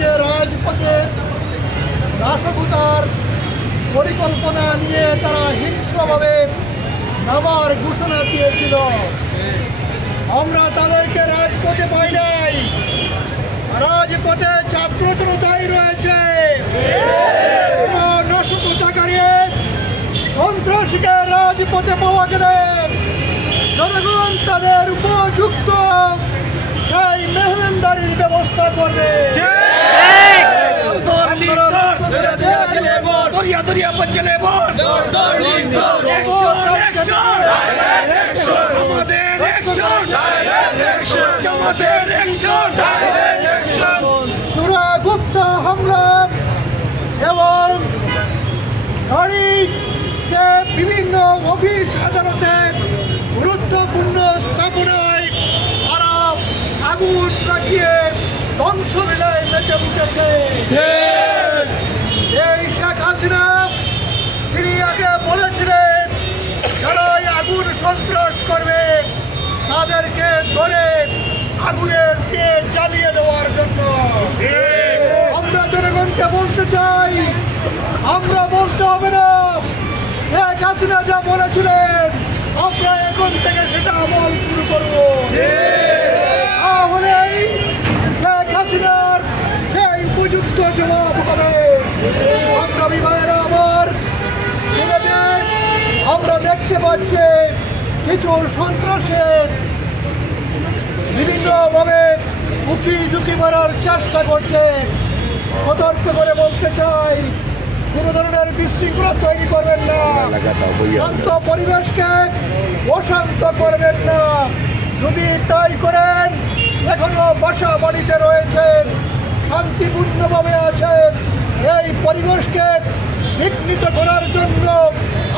যে রাজপথে নাশকতার পরিকল্পনা নিয়ে তারা হিংস্রভাবে নামার ঘোষণা দিয়েছিল, আমরা তাদেরকে রাজপথে পাই নাই। রাজপথে ছাত্র জনতাই রয়েছে। নাশকতাকারী সন্ত্রাসীকে রাজপথে পাওয়া গেলে জনগণ তাদের উপযুক্ত সেই মেহমানদারির ব্যবস্থা করবে। গুপ্ত হামলা এবং নারীকে বিভিন্ন অফিস আদালতে গুরুত্বপূর্ণ স্থাপনায় তারা আগুন লাগিয়ে ধ্বংস লীলায় মেতে উঠেছে। এই শেখ হাসিনা তিনি আগে বলেছিলেন যারা আগুন সন্ত্রাস করবে তাদেরকে ধরে আগুনের দিয়ে জ্বালিয়ে দেওয়ার জন্য। আমরা জনগণকে বলতে চাই, আমরা বলতে হবে না, শেখ হাসিনা যা বলেছিলেন আমরা এখন থেকে সেটা আমল শুরু করব। তাহলেই শেখ হাসিনার সেই উপযুক্ত জবাব হবে। আমরা বিভাগের আমার ছেলেদের আমরা দেখতে পাচ্ছি কিছু সন্ত্রাসের বিভিন্নভাবে উকি ঝুঁকি মারার চেষ্টা করছে। সতর্ক করে বলতে চাই, কোন ধরনের বিশৃঙ্খলা তৈরি করবেন না, শান্ত পরিবেশকে অশান্ত করবেন না। যদি তাই করেন, এখনো বাসা বাড়িতে রয়েছেন, শান্তিপূর্ণভাবে আছেন, এই পরিবেশকে বিঘ্নিত করার জন্য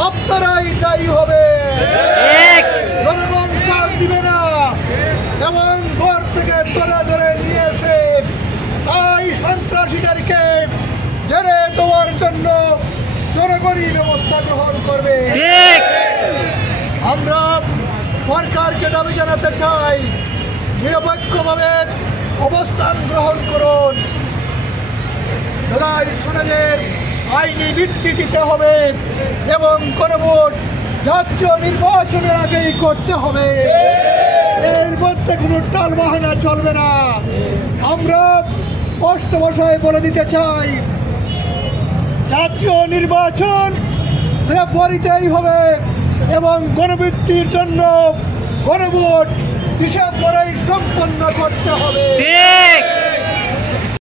আপনারাই দায়ী হবে। জনগণ ছাড় দিবে না এবং ঘর থেকে ধরে ধরে নিয়ে এসে তাই সন্ত্রাসীদেরকে জেলে দেওয়ার জন্য জনগণই ব্যবস্থা গ্রহণ করবে। আমরা সরকারকে দাবি জানাতে চাই, নিরপেক্ষভাবে অবস্থান গ্রহণ করুন। জুলাই সনদের আইনি ভিত্তি দিতে হবে এবং গণভোট জাতীয় নির্বাচনের আগেই করতে হবে। এর মধ্যে কোনো টালবাহানা চলবে না। আমরা স্পষ্ট ভাষায় বলে দিতে চাই, জাতীয় নির্বাচন ফেব্রুয়ারিতেই হবে এবং গণভিত্তির জন্য গণভোট ডিসেম্বরেই সম্পন্ন করতে হবে।